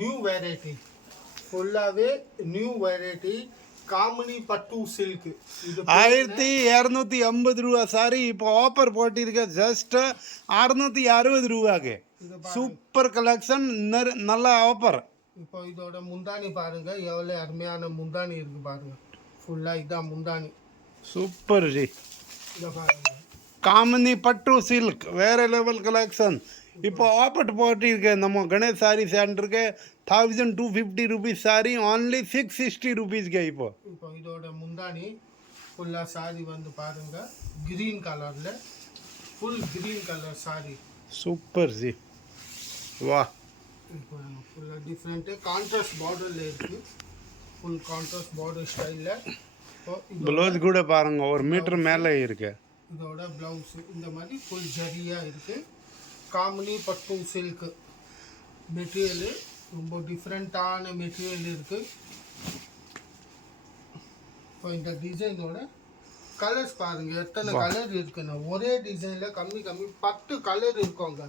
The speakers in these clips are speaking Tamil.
நியூ வெரைட்டி ஃபுல்லாகவே நியூ வெரைட்டி காமினி பட்டு சில்க். இது 1250 ரூபா சாரி இப்போ ஆஃபர் போட்டிருக்க ஜஸ்ட் 660 ரூபாய்க்கு. சூப்பர் கலெக்ஷன், நல்ல ஆஃபர். இப்போ இதோட முந்தானி பாருங்க, எவ்வளோ அருமையான முந்தானி இருக்கு பாருங்க. ஃபுல்லாக இதான் முந்தானி. சூப்பர் ஜி. இதை பாருங்க, காமினி பட்டு சில்க் வேற லெவல் கலெக்ஷன். இப்போ ஆஃபர் போட்டிருக்கு நம்ம கணேஷ் சாரி சென்டருக்கு. 1250 rupees சாரி only 660 rupeesக்கு. இப்போ இதோட முந்தானி ஃபுல்லாக சாரி வந்து பாருங்க, கிரீன் கலரில் full green colour sorry. Super G, வா. இப்போ ஃபுல்லாக டிஃப்ரெண்ட்டு கான்ட்ராஸ்ட் பார்டரில் இருக்குது. ஃபுல் கான்ட்ராஸ்ட் பார்டர் ஸ்டைலில். ப்ளவுஸ் கூட பாருங்க, 1 மீட்டர் மேலே இருக்கு. இதோட ப்ளவுஸ் இந்த மாதிரி ஃபுல் ஜரியாக இருக்குது. காமினி பட்டு சில்க் மெட்டீரியலு ரொம்ப டிஃப்ரெண்ட்டான மெட்டீரியல் இருக்குது. இப்போ இந்த டிசைனோட கலர்ஸ் பாருங்கள், எத்தனை கலர் இருக்குன்னு. ஒரே டிசைனில் கம்மி 10 கலர் இருக்கோங்க.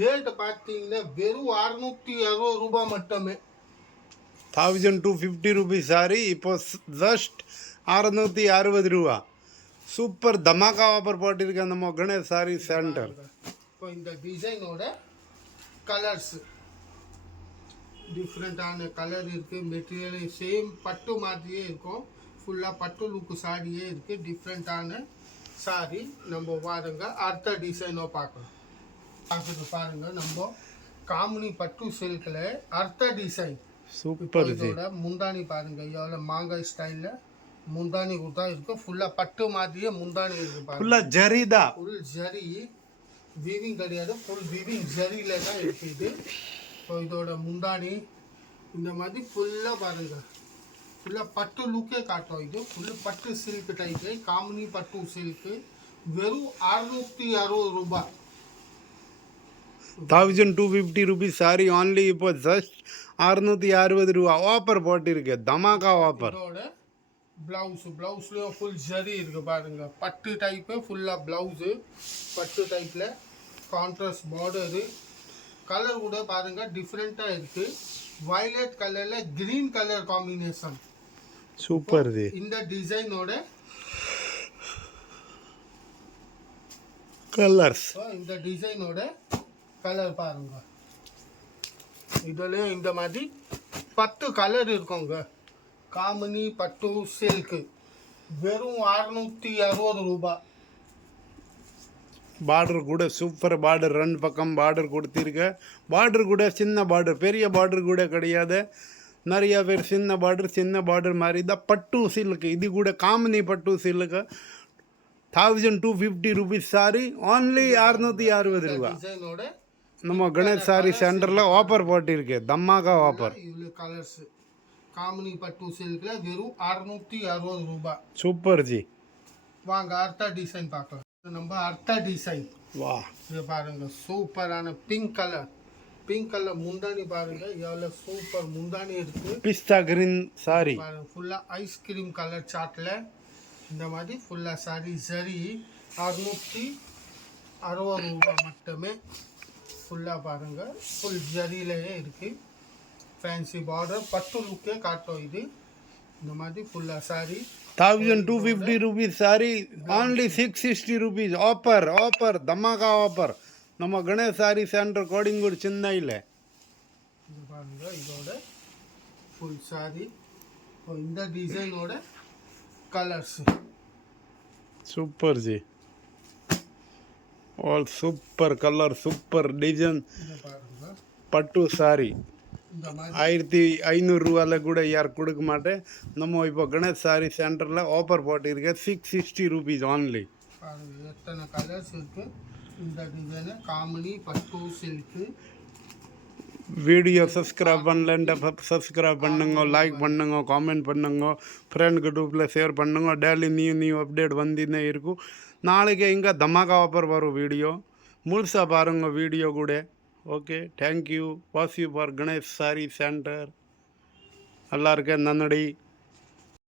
ரேட்டு பார்த்தீங்கன்னா வெறும் 660 ரூபா மட்டுமே. 1250 rupees சாரி இப்போ ஜஸ்ட் 660 ரூபா. சூப்பர் தமாக்கா ஆஃபர் போட்டிருக்க நம்ம கணேஷ் சாரி சென்டர். இப்போ இந்த டிசைனோட கலர்ஸ் டிஃப்ரெண்ட்டான கலர் இருக்குது. மெட்டீரியல் சேம் பட்டு மாதிரியே இருக்கும். ஃபுல்லாக பட்டு லுக்கு சாரியே இருக்குது. டிஃப்ரெண்ட்டான சாரி. நம்ம பாருங்க அடுத்த டிசைனோ பார்க்கலாம். பாருங்க, நம்ம காமினி பட்டு சில்கில் அடுத்த டிசைன். சூப்பர். இதோட முந்தானி பாருங்க, எவ்வளோ மாங்காய் ஸ்டைலில் முந்தானி கொடுத்தா இருக்கு. ஃபுல்லாக பட்டு மாதிரியே முந்தானி இருக்கு பாருங்க. ஃபுல்லாக ஜரி தான், ஃபுல் ஜரி. வீவிங் கிடையாது, ஃபுல் வீவிங் ஜரியில தான் இருக்குது. இப்போ இதோட முந்தானி இந்த மாதிரி ஃபுல்லாக பாருங்க, ஃபுல்லாக பட்டு லுக்கே காட்டும். இது ஃபுல்லு பட்டு சில்க் டைப்பு, காமினி பட்டு சில்க்கு. வெறும் 660 ரூபா. 1250 rupees சாரி only இப்போ ஜஸ்ட் 660 ரூபா ஆஃபர் போட்டிருக்கு. தமாக்கா ஆஃபர். இதோட ப்ளவுஸ்லேயும் ஃபுல் ஜரி இருக்குது பாருங்க. பட்டு டைப்பு ஃபுல்லாக ப்ளவுஸு பட்டு டைப்பில் கான்ட்ராஸ்ட் பார்டரு. கலர் கூட பாருங்க டிஃப்ரெண்ட்டாக இருக்குது. வயலட் கலரில் கிரீன் கலர் காம்பினேஷன். சூப்பர். இந்த டிசைனோட கலர்ஸ், இந்த டிசைனோட கலர் பாருங்க. இதுலேயும் இந்த மாதிரி 10 கலர் இருக்குங்க. காமினி பட்டு சில்க்கு வெறும் 660 ரூபா. பார்டர் கூட சூப்பர் பார்டர், 2 பக்கம் பார்டர் கொடுத்திருக்க. பார்டர் கூட சின்ன பார்டர், பெரிய பார்டர் கூட கிடையாது. நிறைய பேர் சின்ன பார்டர் மாதிரி தான். பட்டு சில்க்கு இது கூட காமினி பட்டு சில்க்கு 1250 rupees சாரி only 660 ரூபா. டிசைனோட நம்ம கணேஷ் சாரி சென்டரில் ஆஃபர் போட்டிருக்கு. தம்மாக்கா ஆஃபர். இவ்வளோ கலர்ஸ் காமினி பட்டு சில்கில் வெறும் 660 ரூபா. Super G. வாங்க அடுத்த டிசைன் பார்க்கலாம். நம்ம அடுத்த டிசைன், வா, இது பாருங்க சூப்பரான பிங்க் கலர் முந்தானி பாருங்க, எவ்வளோ சூப்பர் முந்தானி இருக்கு. பிஸ்தா கிரீன் சாரி பாருங்க, ஃபுல்லாக ஐஸ்கிரீம் கலர் சாட்டில் இந்த மாதிரி ஃபுல்லாக சாரி சரி 660 ரூபா மட்டுமே. ஃபுல்லாக பாருங்க ஃபுல் ஜரியிலேயே இருக்குது. ஃபேன்சி பார்டர் பட்டு லுக்கே காட்டும். இது இந்த மாதிரி ஃபுல்லாக sorry 1250 rupees sorry only 660 rupees offer dhamaka offer. நம்ம கணேஷ் சாரி சென்டர் கோடிங்கூர் சென்னையில். இது பாருங்க இதோட ஃபுல் சாரி. இந்த டிசைனோட colours super ji. All super colour, super design. பாருங்க பட்டு சாரி இந்த மாதிரி 1500 ரூபாயில் கூட யார் கொடுக்க மாட்டேன். நம்ம இப்போ கணேஷ் சாரி சென்டரில் ஆஃபர் போட்டிருக்க 660 rupees only. பாருங்க எத்தனை கலர்ஸ் இருக்கு. இந்த டிசைனு காமினி பட்டு சில்க்கு. வீடியோ சப்ஸ்கிரைப் பண்ணலன்ட்டு சப்ஸ்கிரைப் பண்ணுங்க, லைக் பண்ணுங்க, காமெண்ட் பண்ணுங்க, ஃப்ரெண்ட் குரூப்பில் ஷேர் பண்ணுங்க. டெய்லி நியூ அப்டேட் வந்துன்னே இருக்கும். நாளைக்கு இங்கே தமாக்கா ஆஃபர் வரும். வீடியோ முழுசாக பாருங்கள் வீடியோ கூட. Okay, thank you. Was you for Ganesh sorry centre. எல்லாருக்கும் நன்றி.